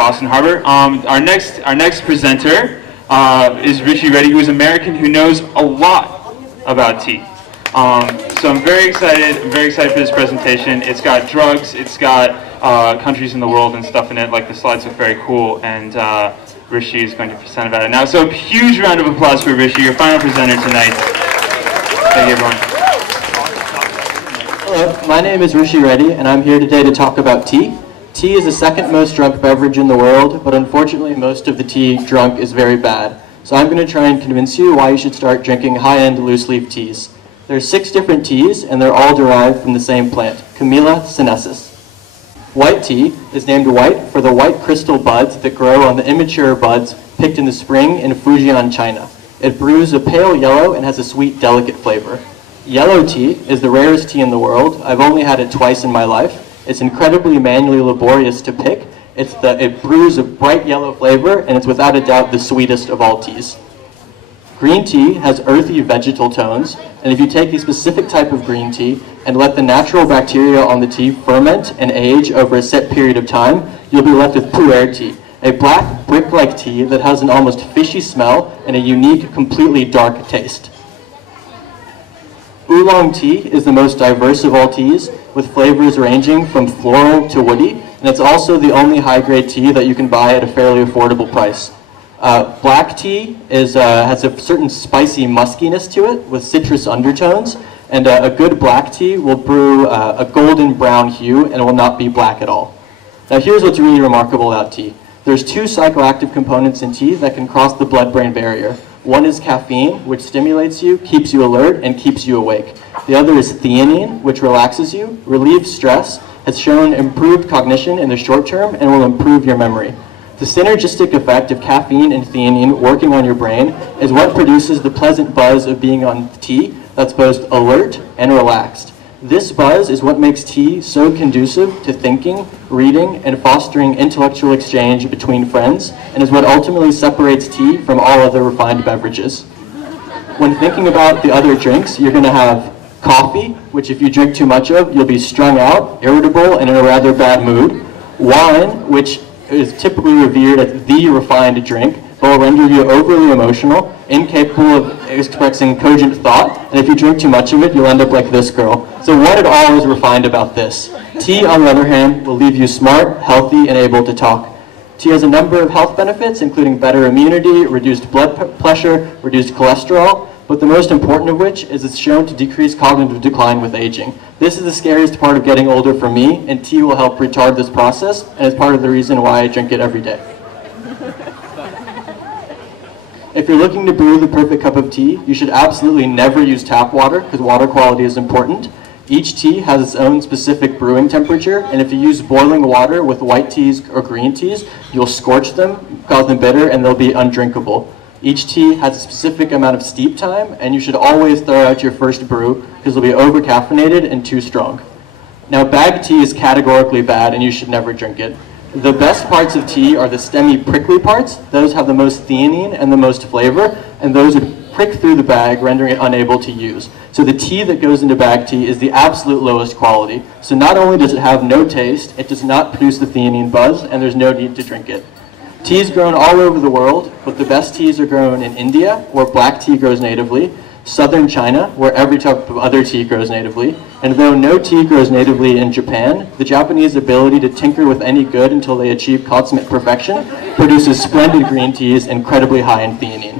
Boston Harbor. Our next presenter is Rishi Reddy, who is American, who knows a lot about tea. So I'm very excited for this presentation. It's got drugs, it's got countries in the world and stuff in it. Like, the slides look very cool, and Rishi is going to present about it now. So a huge round of applause for Rishi, your final presenter tonight. Thank you, everyone. Hello, my name is Rishi Reddy, and I'm here today to talk about tea. Tea is the second most drunk beverage in the world, but unfortunately most of the tea drunk is very bad. So I'm going to try and convince you why you should start drinking high-end loose-leaf teas. There's 6 different teas, and they're all derived from the same plant, Camellia sinensis. White tea is named white for the white crystal buds that grow on the immature buds picked in the spring in Fujian, China. It brews a pale yellow and has a sweet, delicate flavor. Yellow tea is the rarest tea in the world. I've only had it twice in my life. It's incredibly manually laborious to pick. It brews a bright yellow flavor, and it's without a doubt the sweetest of all teas. Green tea has earthy vegetal tones, and if you take a specific type of green tea and let the natural bacteria on the tea ferment and age over a set period of time, you'll be left with pu'er tea, a black brick-like tea that has an almost fishy smell and a unique, completely dark taste. Oolong tea is the most diverse of all teas, with flavors ranging from floral to woody, and it's also the only high-grade tea that you can buy at a fairly affordable price. Black tea has a certain spicy muskiness to it with citrus undertones, and a good black tea will brew a golden brown hue and will not be black at all. Now here's what's really remarkable about tea. There's 2 psychoactive components in tea that can cross the blood-brain barrier. One is caffeine, which stimulates you, keeps you alert, and keeps you awake. The other is theanine, which relaxes you, relieves stress, has shown improved cognition in the short term, and will improve your memory. The synergistic effect of caffeine and theanine working on your brain is what produces the pleasant buzz of being on tea that's both alert and relaxed. This buzz is what makes tea so conducive to thinking, reading, and fostering intellectual exchange between friends, and is what ultimately separates tea from all other refined beverages. When thinking about the other drinks, you're going to have coffee, which if you drink too much of, you'll be strung out, irritable, and in a rather bad mood. Wine, which is typically revered as the refined drink, but will render you overly emotional, incapable of expressing cogent thought, and if you drink too much of it, you'll end up like this girl. So what at all is refined about this? Tea, on the other hand, will leave you smart, healthy, and able to talk. Tea has a number of health benefits, including better immunity, reduced blood pressure, reduced cholesterol, but the most important of which is it's shown to decrease cognitive decline with aging. This is the scariest part of getting older for me, and tea will help retard this process, and is part of the reason why I drink it every day. If you're looking to brew the perfect cup of tea, you should absolutely never use tap water, because water quality is important. Each tea has its own specific brewing temperature, and if you use boiling water with white teas or green teas, you'll scorch them, cause them bitter, and they'll be undrinkable. Each tea has a specific amount of steep time, and you should always throw out your first brew, because it'll be over-caffeinated and too strong. Now, bagged tea is categorically bad, and you should never drink it. The best parts of tea are the stemmy, prickly parts. Those have the most theanine and the most flavor, and those would prick through the bag, rendering it unable to use. So the tea that goes into bagged tea is the absolute lowest quality. So not only does it have no taste, it does not produce the theanine buzz, and there's no need to drink it. Tea is grown all over the world, but the best teas are grown in India, where black tea grows natively, southern China, where every type of other tea grows natively, and though no tea grows natively in Japan, the Japanese ability to tinker with any good until they achieve consummate perfection produces splendid green teas incredibly high in theanine.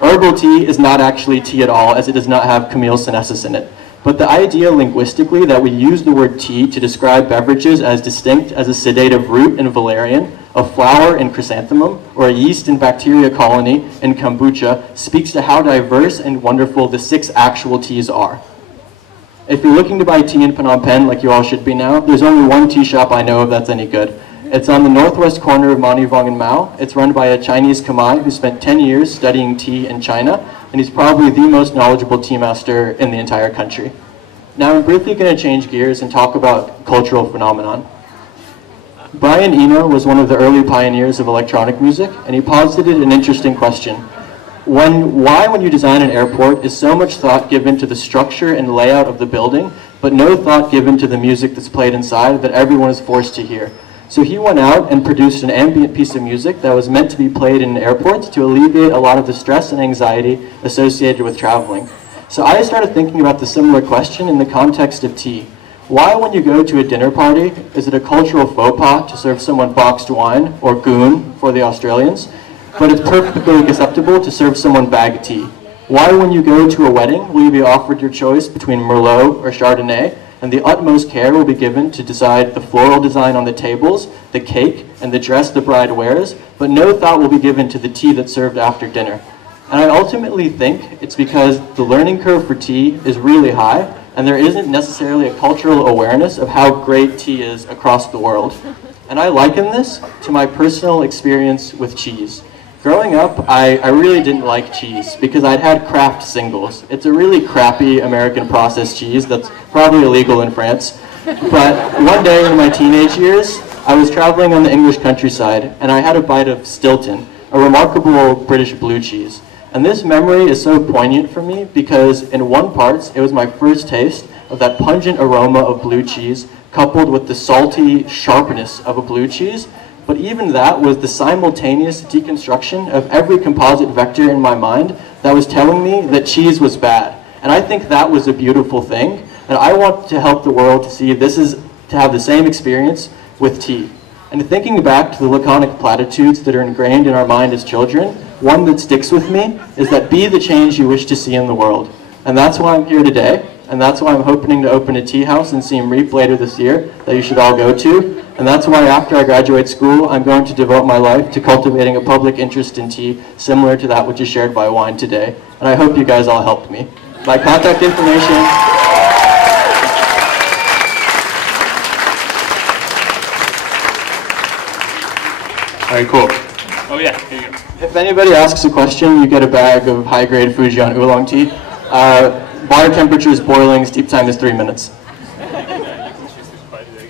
Herbal tea is not actually tea at all, as it does not have Camellia sinensis in it. But the idea linguistically that we use the word tea to describe beverages as distinct as a sedative root in valerian, a flower in chrysanthemum, or a yeast and bacteria colony in kombucha speaks to how diverse and wonderful the 6 actual teas are. If you're looking to buy tea in Phnom Penh, like you all should be now, there's only one tea shop I know of that's any good. It's on the northwest corner of Mani Vong and Mao. It's run by a Chinese Khmer who spent 10 years studying tea in China, and he's probably the most knowledgeable tea master in the entire country. Now I'm briefly going to change gears and talk about cultural phenomenon. Brian Eno was one of the early pioneers of electronic music, and he posited an interesting question. Why, when you design an airport, is so much thought given to the structure and layout of the building, but no thought given to the music that's played inside that everyone is forced to hear? So he went out and produced an ambient piece of music that was meant to be played in airports to alleviate a lot of the stress and anxiety associated with traveling. So I started thinking about the similar question in the context of tea. Why, when you go to a dinner party, is it a cultural faux pas to serve someone boxed wine, or goon for the Australians, but it's perfectly acceptable to serve someone bag tea? Why, when you go to a wedding, will you be offered your choice between Merlot or Chardonnay, and the utmost care will be given to decide the floral design on the tables, the cake, and the dress the bride wears, but no thought will be given to the tea that's served after dinner? And I ultimately think it's because the learning curve for tea is really high, and there isn't necessarily a cultural awareness of how great tea is across the world. And I liken this to my personal experience with cheese. Growing up, I really didn't like cheese because I'd had Kraft singles. It's a really crappy American processed cheese that's probably illegal in France. But one day in my teenage years, I was traveling on the English countryside, and I had a bite of Stilton, a remarkable British blue cheese. And this memory is so poignant for me because in one part, it was my first taste of that pungent aroma of blue cheese coupled with the salty sharpness of a blue cheese. But even that was the simultaneous deconstruction of every composite vector in my mind that was telling me that cheese was bad. And I think that was a beautiful thing. And I want to help the world to see to have the same experience with tea. And thinking back to the laconic platitudes that are ingrained in our mind as children, one that sticks with me is that be the change you wish to see in the world. And that's why I'm here today. And that's why I'm hoping to open a tea house in Siem Reap later this year that you should all go to. And that's why after I graduate school, I'm going to devote my life to cultivating a public interest in tea similar to that which is shared by wine today. And I hope you guys all helped me. My contact information... All right, cool. Oh yeah, here you go. If anybody asks a question, you get a bag of high-grade Fujian oolong tea. Water temperature is boiling, steep time is 3 minutes.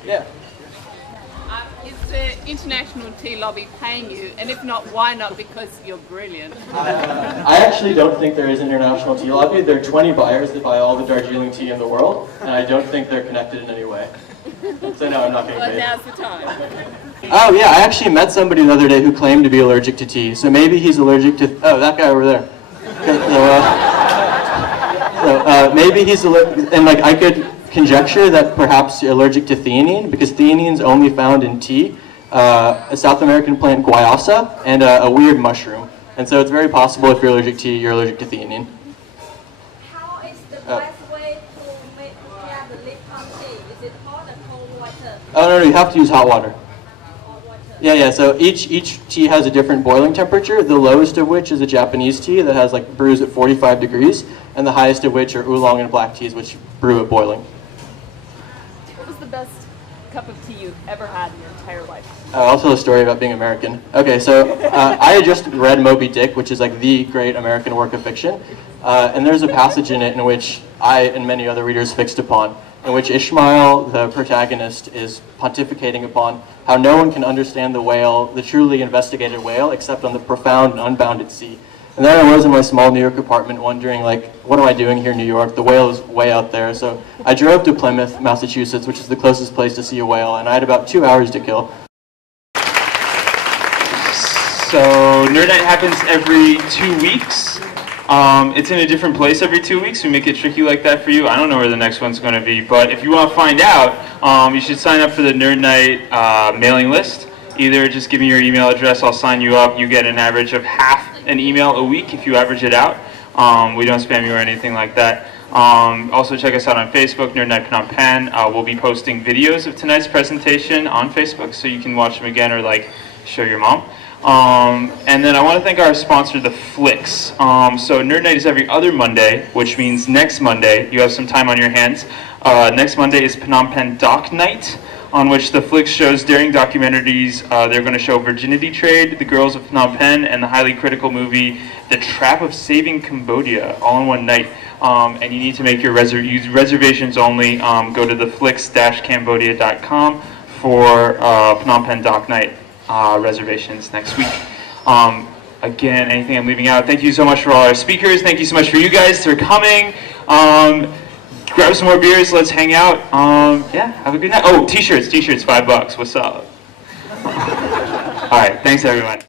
Yeah. Is the International Tea Lobby paying you? And if not, why not? Because you're brilliant. I actually don't think there is an international tea lobby. There are 20 buyers that buy all the Darjeeling tea in the world, and I don't think they're connected in any way. So no, I'm not getting paid. Well, now's the time. Oh yeah, I actually met somebody the other day who claimed to be allergic to tea. So maybe he's allergic to, oh, that guy over there. So maybe he's allergic, and like I could conjecture that perhaps you're allergic to theanine, because theanine is only found in tea, a South American plant guayasa, and a weird mushroom. And so it's very possible if you're allergic to tea, you're allergic to theanine. How is the best way to make the Lipton tea? Is it hot or cold water? Oh no, you have to use hot water. Hot water. Yeah, so each tea has a different boiling temperature, the lowest of which is a Japanese tea that has like brews at 45 degrees, and the highest of which are oolong and black teas, which brew at boiling. What was the best cup of tea you've ever had in your entire life? I'll tell a story about being American. Okay, so I had just read Moby Dick, which is like the great American work of fiction, and there's a passage in it in which I and many other readers fixed upon, in which Ishmael, the protagonist, is pontificating upon how no one can understand the whale, the truly investigated whale, except on the profound and unbounded sea. And there I was in my small New York apartment wondering, like, what am I doing here in New York? The whale is way out there. So I drove to Plymouth, Massachusetts, which is the closest place to see a whale, and I had about 2 hours to kill. So Nerd Night happens every 2 weeks. It's in a different place every 2 weeks. We make it tricky like that for you. I don't know where the next one's going to be, but if you want to find out, you should sign up for the Nerd Night mailing list. Either just give me your email address, I'll sign you up. You get an average of half an email a week if you average it out. We don't spam you or anything like that. Also check us out on Facebook, Nerd Night Phnom Penh. We'll be posting videos of tonight's presentation on Facebook so you can watch them again or like show your mom. And then I want to thank our sponsor, The Flicks. So Nerd Night is every other Monday, which means next Monday you have some time on your hands. Next Monday is Phnom Penh Doc Night, on which The Flicks shows daring documentaries. They're going to show Virginity Trade, The Girls of Phnom Penh, and the highly critical movie The Trap of Saving Cambodia, all in one night. And you need to make your reservations only. Go to theflicks-cambodia.com for Phnom Penh Doc Night reservations next week. Again, anything I'm leaving out, thank you so much for all our speakers. Thank you so much for you guys for coming. Grab some more beers, let's hang out. Yeah, have a good night. Oh, t-shirts, $5. What's up? All right, thanks everyone.